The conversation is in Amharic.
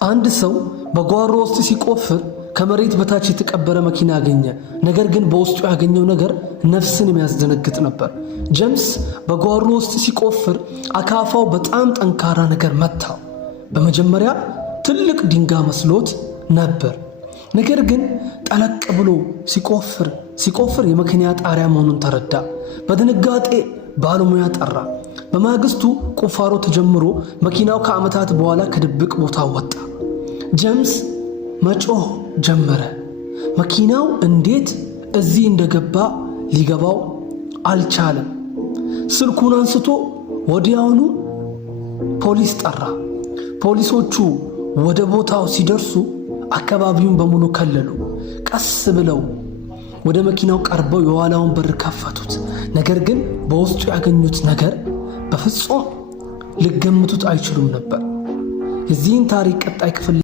አንድ ሰው በጓሮ ውስጥ ሲቆፍር ከመሬት በታች የተቀበረ መኪና አገኘ። ነገር ግን በውስጡ ያገኘው ነገር ነፍስን የሚያስደነግጥ ነበር። ጄምስ በጓሮ ውስጥ ሲቆፍር አካፋው በጣም ጠንካራ ነገር መታው። በመጀመሪያ ትልቅ ድንጋይ መስሎት ነበር። ነገር ግን ጠለቅ ብሎ ሲቆፍር የመኪና ጣሪያ መሆኑን ተረዳ። በድንጋጤ ባለሙያ ጠራ። በማግስቱ ቁፋሮ ተጀምሮ መኪናው ከዓመታት በኋላ ከድብቅ ቦታ ወጣ። ጄምስ መጮህ ጀመረ። መኪናው እንዴት እዚህ እንደገባ ሊገባው አልቻለም። ስልኩን አንስቶ ወዲያውኑ ፖሊስ ጠራ። ፖሊሶቹ ወደ ቦታው ሲደርሱ አካባቢውን በሙሉ ከለሉ። ቀስ ብለው ወደ መኪናው ቀርበው የኋላውን በር ከፈቱት። ነገር ግን በውስጡ ያገኙት ነገር በፍጹም ሊገምቱት አይችሉም ነበር። የዚህን ታሪክ ቀጣይ ክፍል